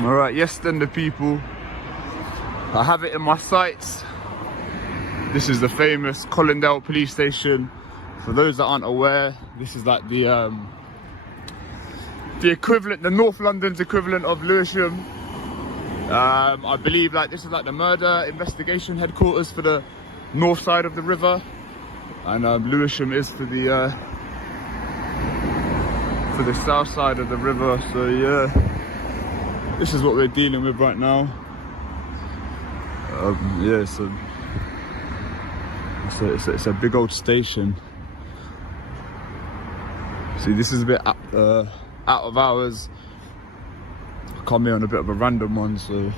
Alright, yes then the people. I have it in my sights. This is the famous Colindale police station. For those that aren't aware, this is like the equivalent, the North London's equivalent of Lewisham. I believe like this is like the murder investigation headquarters for the north side of the river, and Lewisham is for the south side of the river. So yeah, this is what we're dealing with right now. Yeah, so it's a big old station. See, this is a bit out of hours. I come here on a bit of a random one, so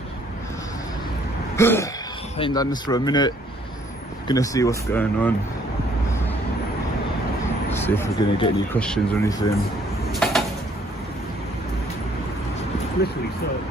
I ain't done this for a minute. Gonna see what's going on. See if we're gonna get any questions or anything. Literally so.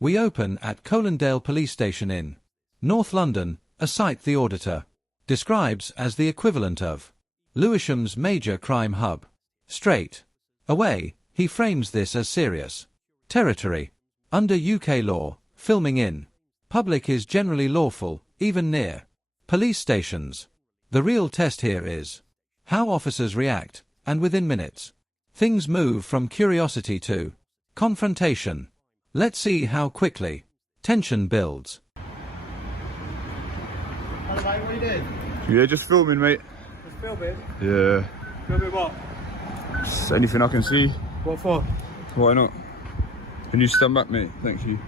We open at Colindale Police Station in North London, a site the Auditor describes as the equivalent of Lewisham's major crime hub. Straight away, he frames this as serious territory. Under UK law, filming in public is generally lawful, even near police stations. The real test here is how officers react, and within minutes, things move from curiosity to confrontation. Let's see how quickly tension builds. Hello mate, what are you doing? Yeah, just filming, mate. Just filming? Yeah. Filming what? Just anything I can see. What for? Why not? Can you stand back, mate? Thank you.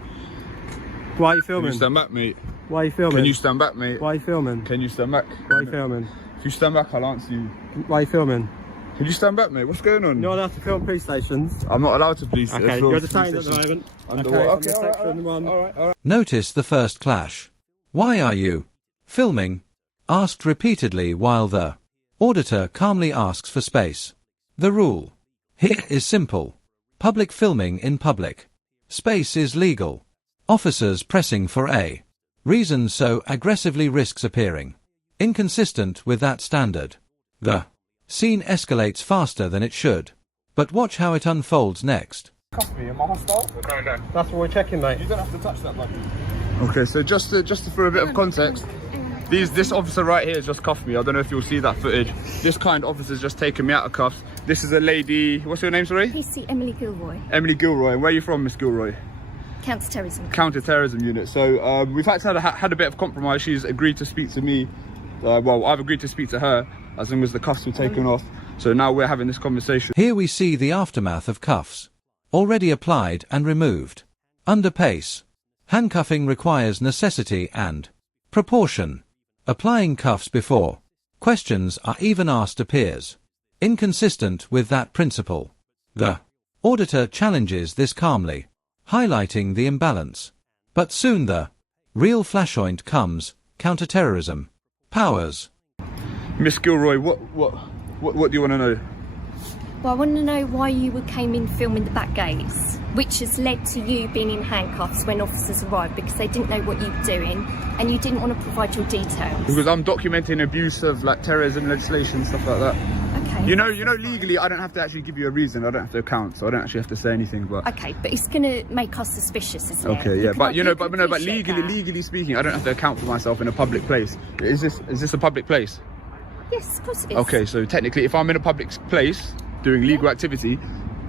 Why are you Can filming? you stand back, mate? Why are you filming? Can you stand back, mate? Why are you filming? Can you stand back? Why are you filming? If you stand back, I'll answer you. Why are you filming? Can you stand back, mate? What's going on? You're not allowed to film police stations. I'm not allowed to police. Okay, you're detained at the moment. Okay, Alright. Notice the first clash. Why are you filming? Asked repeatedly while the auditor calmly asks for space. The rule here is simple. Public filming in public space is legal. Officers pressing for a reason so aggressively risks appearing inconsistent with that standard. The scene escalates faster than it should. But watch how it unfolds next. Cuff me, am I hostile? We're going down. That's what we're checking, mate. You don't have to touch that button. Okay, so just for a bit of context, this officer right here has just cuffed me. I don't know if you'll see that footage. This kind officer's just taken me out of cuffs. This is a lady, what's your name, sorry? PC Emily Gilroy. Emily Gilroy. Where are you from, Miss Gilroy? Counter-terrorism. Counter-terrorism unit. So we've had a bit of compromise. She's agreed to speak to me. Well, I've agreed to speak to her as long as the cuffs were taken off. So now we're having this conversation. Here we see the aftermath of cuffs. Already applied and removed. Under pace. Handcuffing requires necessity and proportion. Applying cuffs before questions are even asked appears inconsistent with that principle. The auditor challenges this calmly, highlighting the imbalance. But soon the real flashpoint comes: counter-terrorism powers. Miss Gilroy, what do you want to know? Well, I want to know why you came in filming the back gates, which has led to you being in handcuffs when officers arrived because they didn't know what you were doing and you didn't want to provide your details. Because I'm documenting abuse of like terrorism legislation, stuff like that. Okay. You know, legally I don't have to actually give you a reason. I don't have to account, so I don't actually have to say anything. But okay, but it's going to make us suspicious, isn't it? okay, yeah, but but legally legally speaking, I don't have to account for myself in a public place. Is this a public place? Yes, of course it is. Okay, so technically, if I'm in a public place doing legal activity,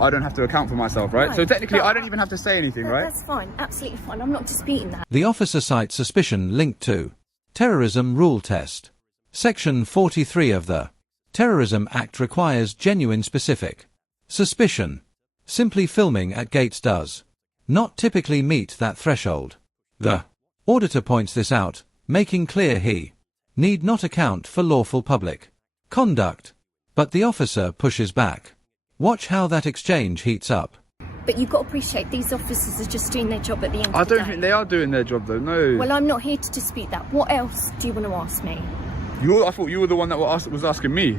I don't have to account for myself, right? So technically, I don't even have to say anything, right? That's fine, absolutely fine. I'm not disputing that. The officer cites suspicion linked to terrorism rule test. Section 43 of the Terrorism Act requires genuine specific suspicion. Simply filming at gates does not typically meet that threshold. The auditor points this out, making clear he need not account for lawful public conduct. But the officer pushes back. Watch how that exchange heats up. But you've got to appreciate these officers are just doing their job at the end of the day. I don't think they are doing their job though, no. Well, I'm not here to dispute that. What else do you want to ask me? I thought you were the one that was asking me.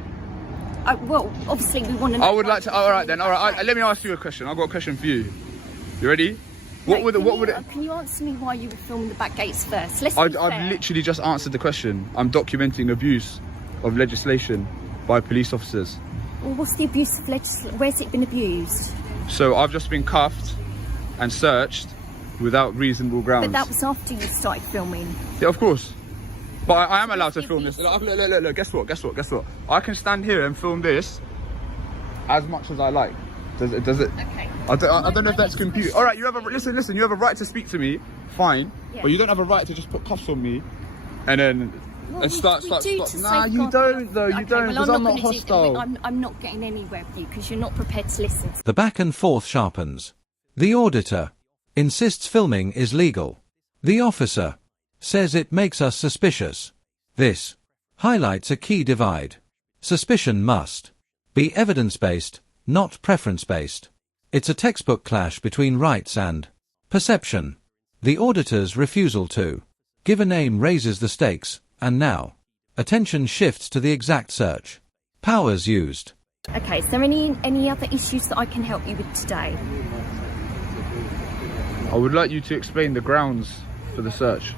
Well, obviously we want to know. I would like to, alright then, alright. Let me ask you a question. I've got a question for you. You ready? Can you answer me why you were filming the back gates first? I've literally just answered the question. I'm documenting abuse of legislation. by police officers. Well, what's the abuse of legislation? Where's it been abused? So I've just been cuffed and searched without reasonable grounds. But that was after you started filming. Yeah, of course. But I am allowed to film this. Look, guess what? I can stand here and film this as much as I like. Does it? Okay. I don't know if that's computer. All right, you have a listen. You have a right to speak to me, fine. Yeah. But you don't have a right to just put cuffs on me, and then start. Nah, you don't though. You don't, because I'm not hostile. I'm not getting anywhere with you because you're not prepared to listen. The back and forth sharpens. The auditor insists filming is legal. The officer says it makes us suspicious. This highlights a key divide. Suspicion must be evidence-based, not preference-based. It's a textbook clash between rights and perception. The auditor's refusal to give a name raises the stakes, and now attention shifts to the exact search. Powers used. Okay, is there any other issues that I can help you with today? I would like you to explain the grounds for the search.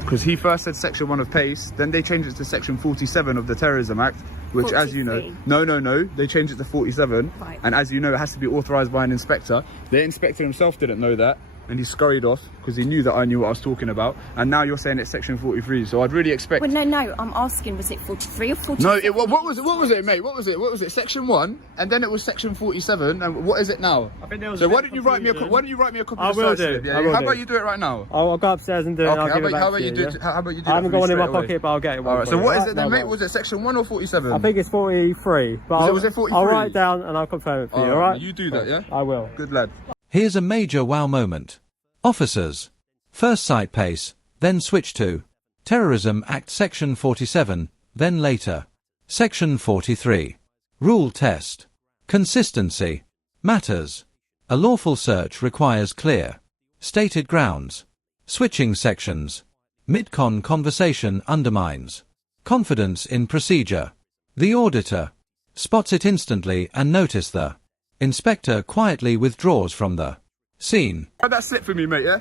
Because he first said section 1 of PACE, then they changed it to section 47 of the Terrorism Act, which 43. as you know, no, they changed it to 47. Right. And as you know, it has to be authorised by an inspector. The inspector himself didn't know that, and he scurried off because he knew that I knew what I was talking about. And now you're saying it's section 43, so I'd really expect... Well, no, I'm asking, was it 43 or 47? No, what was it, mate? What was it? Section 1, and then it was section 47, and what is it now? I think there was So a why bit don't you write me a copy I of the will search do. slip, yeah? I will How do. about you do it right now? I'll go upstairs and do it. Okay, I'll give it back how to about you do yeah? how about you do I it haven't for me got one in my straight away? pocket, but I'll get it. Alright, so what is it then, No mate? worries. Was it section 1 or 47? I think it's 43, but Was it 43? I'll write it down and I'll confirm it for you, alright? You do that, yeah? I will. Good lad. Here's a major wow moment. Officers first cite PACE, then switch to Terrorism Act Section 47, then later Section 43. Rule test. Consistency matters. A lawful search requires clear, stated grounds. Switching sections mid-con conversation undermines confidence in procedure. The auditor spots it instantly and notice the inspector quietly withdraws from the scene. Have that slip for me, mate, yeah?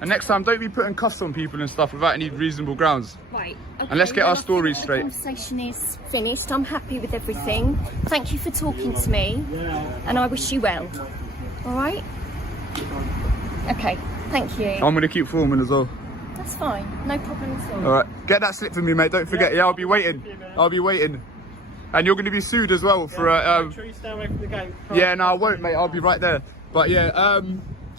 And next time, don't be putting cuffs on people and stuff without any reasonable grounds. Right. Okay, And let's get our I think stories the straight. conversation is finished. I'm happy with everything. Thank you for talking to me, and I wish you well. All right? Okay, thank you. I'm going to keep filming as well. That's fine. No problem at all. All right, get that slip for me, mate. Don't forget. Yeah, I'll be waiting. I'll be waiting. And you're going to be sued as well for Make sure you stay away from the gate. Yeah, no, I won't, mate. I'll be right there. But yeah,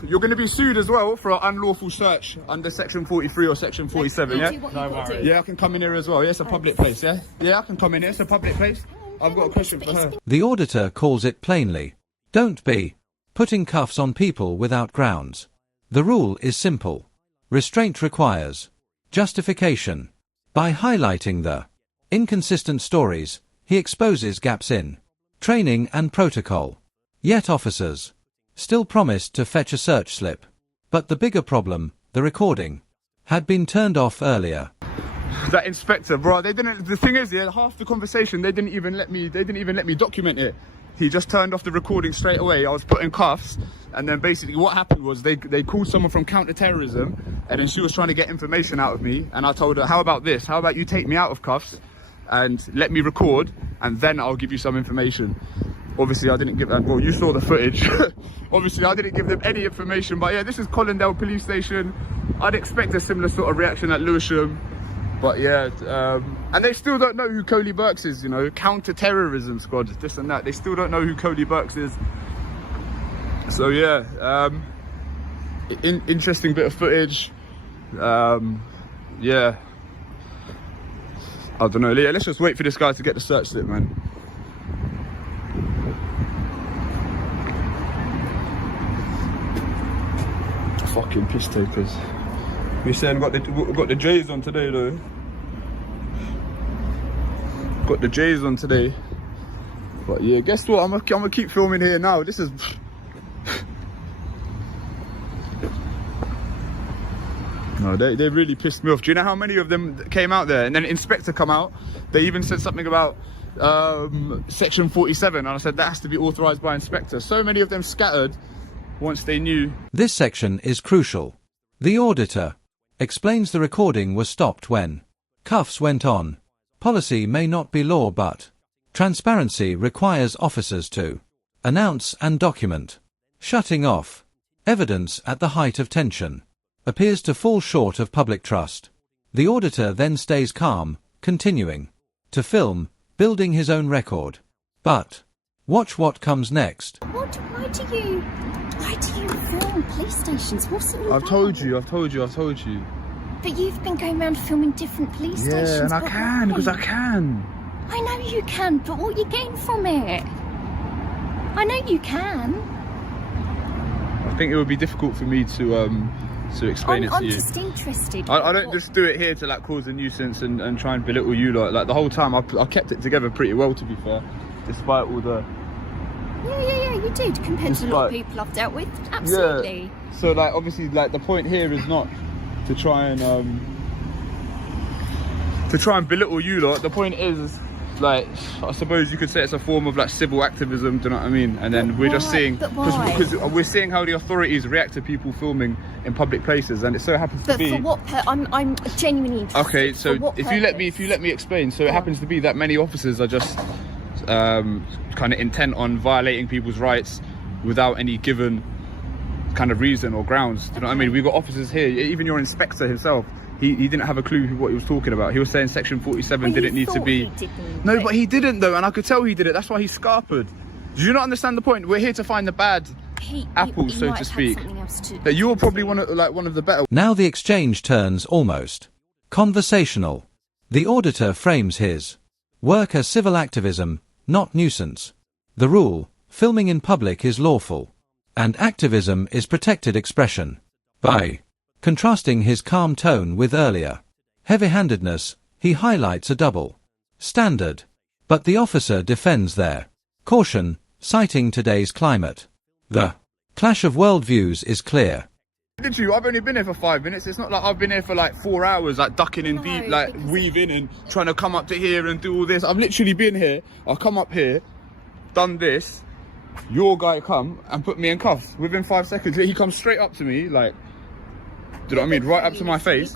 you're going to be sued as well for an unlawful search under section 43 or section 47. Yeah. Do what you've got to do. Yeah, I can come in here as well. Yeah, it's a public place. Yeah. Yeah, I can come in here. It's a public place. I've got a question for her. The auditor calls it plainly. Don't be putting cuffs on people without grounds. The rule is simple. Restraint requires justification. By highlighting the inconsistent stories, he exposes gaps in training and protocol. Yet officers still promised to fetch a search slip. But the bigger problem, the recording, had been turned off earlier. That inspector, bro, they didn't. The thing is, yeah, half the conversation they didn't even let me document it. He just turned off the recording straight away. I was put in cuffs, and then basically what happened was they called someone from counter-terrorism, and then she was trying to get information out of me, and I told her, how about this? How about you take me out of cuffs and let me record, and then I'll give you some information. Obviously, I didn't give them. Well, you saw the footage. Obviously, I didn't give them any information. But yeah, this is Colindale Police Station. I'd expect a similar sort of reaction at Lewisham. But yeah, and they still don't know who Coley Burks is, you know, counter-terrorism squad, this and that. They still don't know who Coley Burks is. So yeah, interesting bit of footage. Yeah, I don't know. Yeah, let's just wait for this guy to get the search slip, man. Fucking piss takers. We saying got the J's on today though. Got the J's on today. But yeah, guess what? I'm gonna keep filming here now. This is no, they really pissed me off. Do you know how many of them came out there? And then inspector come out. They even said something about section 47, and I said that has to be authorized by inspector. So many of them scattered once they knew. This section is crucial. The auditor explains the recording was stopped when cuffs went on. Policy may not be law, but Transparency requires officers to announce and document. Shutting off evidence at the height of tension appears to fall short of public trust. The auditor then stays calm, continuing to film, building his own record. But watch what comes next. Why do you film police stations? What's it all I've about? told you. But you've been going around filming different police stations. Yeah, and I but can, why? because I can. I know you can, but what are you getting from it? I know you can. I think it would be difficult for me to explain it to I'm you. just interested. I don't just do it here to like cause a nuisance and try and belittle you lot. Like the whole time I kept it together pretty well, to be fair, despite all the. Yeah, you did, compared to a lot of people I've dealt with. Absolutely. Yeah. So like obviously like the point here is not to try and belittle you lot. The point is like, I suppose you could say it's a form of like civil activism, do you know what I mean? And then we're just seeing, because we're seeing how the authorities react to people filming in public places, and it so happens to be. But for what I'm genuinely interested. Okay, so if you let me explain. So it happens to be that many officers are just kind of intent on violating people's rights without any given kind of reason or grounds. Do you know what I mean? We've got officers here, even your inspector himself. He didn't have a clue what he was talking about. He was saying section 47 didn't need to be. No, but he didn't though, and I could tell he did it. That's why he scarpered. Do you not understand the point? We're here to find the bad apples, so to speak. That you're probably one of the better. Now the exchange turns almost conversational. The auditor frames his work as civil activism, not nuisance. The rule: filming in public is lawful, and activism is protected expression. By contrasting his calm tone with earlier heavy-handedness, he highlights a double standard. But the officer defends their caution, citing today's climate. The clash of worldviews is clear. Literally, I've only been here for 5 minutes. It's not like I've been here for like 4 hours, like ducking in deep, like weaving and trying to come up to here and do all this. I've literally been here. I've come up here, done this. Your guy come and put me in cuffs within 5 seconds. He comes straight up to me, like, do you know what I mean? Right up to my face.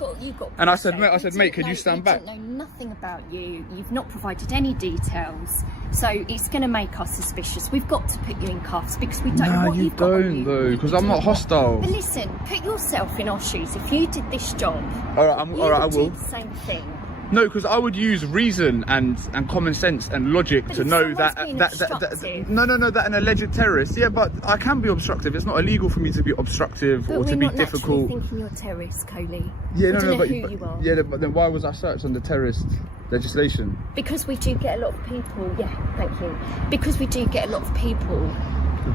And I said, mate, can you stand back? We don't know nothing about you. You've not provided any details. So it's going to make us suspicious. We've got to put you in cuffs because we don't know what you've got on you. No, you don't though, because I'm not hostile. But listen, put yourself in our shoes. If you did this job, I will. do the same thing. No, because I would use reason and common sense and logic to know that an alleged terrorist. Yeah, but I can be obstructive. It's not illegal for me to be obstructive or to be difficult. We're not thinking you're a terrorist, Coley. Yeah, but then why was I searched under terrorist legislation? Because we do get a lot of people. Yeah, thank you. Because we do get a lot of people.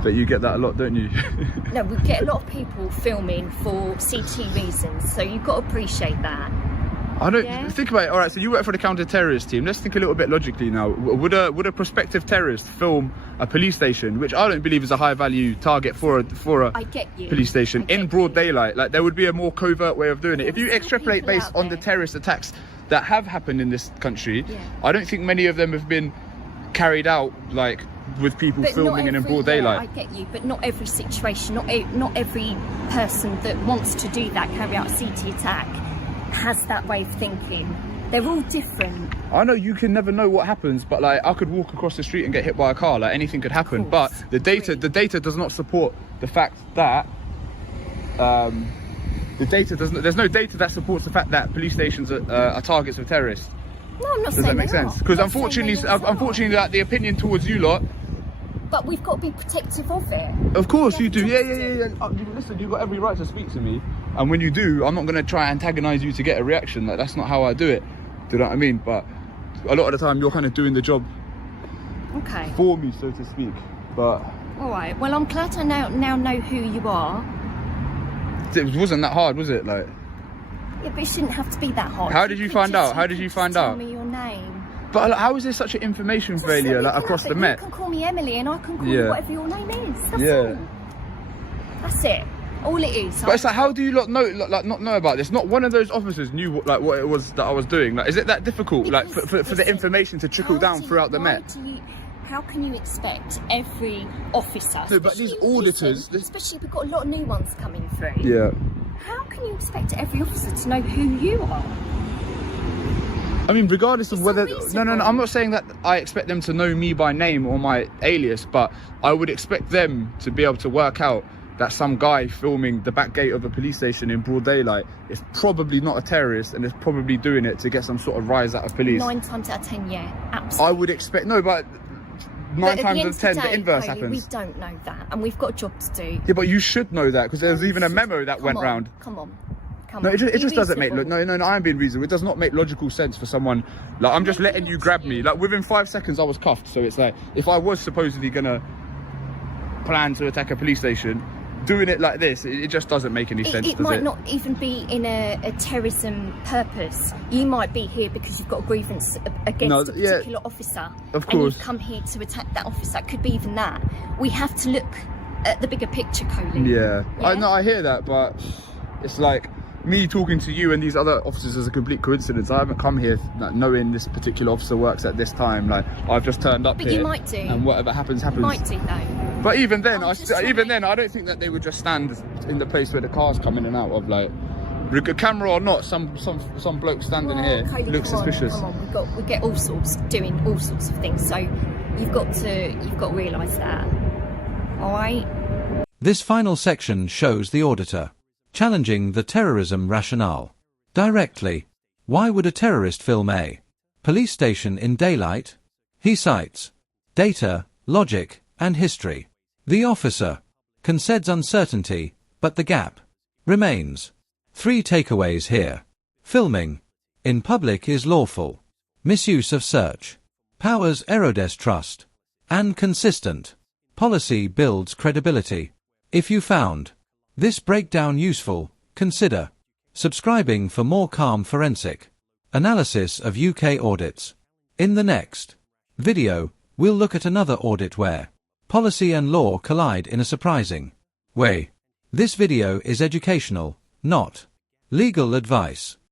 But you get that a lot, don't you? No, we get a lot of people filming for CT reasons. So you've got to appreciate that. I don't think about it. All right, so you work for the counter-terrorist team. Let's think a little bit logically now. Would a prospective terrorist film a police station, which I don't believe is a high-value target for a police station, in broad daylight? Like, there would be a more covert way of doing it. If you extrapolate based on the terrorist attacks that have happened in this country, I don't think many of them have been carried out like with people filming in broad daylight. I get you, but not every situation, not every person that wants to do that, carry out a CT attack, has that way of thinking. They're all different. I know you can never know what happens, but like I could walk across the street and get hit by a car. Like anything could happen. But the data does not support the fact that there's no data that supports the fact that police stations are targets of terrorists. No, I'm not Does saying that make sense? Because unfortunately, like the opinion towards you lot. But we've got to be protective of it. Of course you do. Yeah. Listen, you've got every right to speak to me, and when you do, I'm not going to try and antagonize you to get a reaction. Like that's not how I do it. Do you know what I mean? But a lot of the time, you're kind of doing the job for me, so to speak. But all right. Well, I'm glad I now know who you are. It wasn't that hard, was it? Like. Yeah, but it shouldn't have to be that hard. How did you find out? How did you find out? Tell me your name. But like, how is there such an information failure like across the Met? You can call me Emily, and I can call you whatever your name is. That's all. That's it. All it is. But it's like, how do you not know about this? Not one of those officers knew what it was that I was doing. Like, is it that difficult? Because, like, for the information to trickle down throughout the Met? How can you expect every officer? No, but these auditors, especially we've got a lot of new ones coming through. Yeah. How can you expect every officer to know who you are? I mean, regardless of It's whether... unreasonable. No, I'm not saying that I expect them to know me by name or my alias, but I would expect them to be able to work out that some guy filming the back gate of a police station in broad daylight is probably not a terrorist and is probably doing it to get some sort of rise out of police. 9 times out of 10, yeah, absolutely. I would expect... No, but... But 9 at the times end out of 10, the day, inverse Coley, happens. We don't know that, and we've got a job to do. Yeah, but you should know that, because there was even a memo that went round. Come on. No, it Be just doesn't make... reasonable. No, I am being reasonable. It does not make logical sense for someone... Like, I'm just letting you grab me. Like, within 5 seconds, I was cuffed. So it's like, if I was supposedly going to plan to attack a police station, doing it like this, it just doesn't make any sense, It does might it? not even be in a terrorism purpose. You might be here because you've got a grievance against a particular officer. Of and course. you've come here to attack that officer. It could be even that. We have to look at the bigger picture, Coley. Yeah. I hear that, but it's like me talking to you and these other officers is a complete coincidence. I haven't come here like, knowing this particular officer works at this time. Like, I've just turned up But here. you might do. And whatever happens, happens. You might do, though. But even then, I'm just trying to- I don't think that they would just stand in the place where the cars come in and out of. Like, camera or not, some bloke standing here Coley, looks come on, suspicious. Come on. We get all sorts, doing all sorts of things. So you've got to realise that. All right. This final section shows the auditor challenging the terrorism rationale. Directly. Why would a terrorist film a police station in daylight? He cites data, logic, and history. The officer concedes uncertainty, but the gap remains. 3 takeaways here. Filming in public is lawful. Misuse of search powers erodes trust. And consistent policy builds credibility. If you found this breakdown useful, consider subscribing for more calm forensic analysis of UK audits. In the next video, we'll look at another audit where policy and law collide in a surprising way. This video is educational, not legal advice.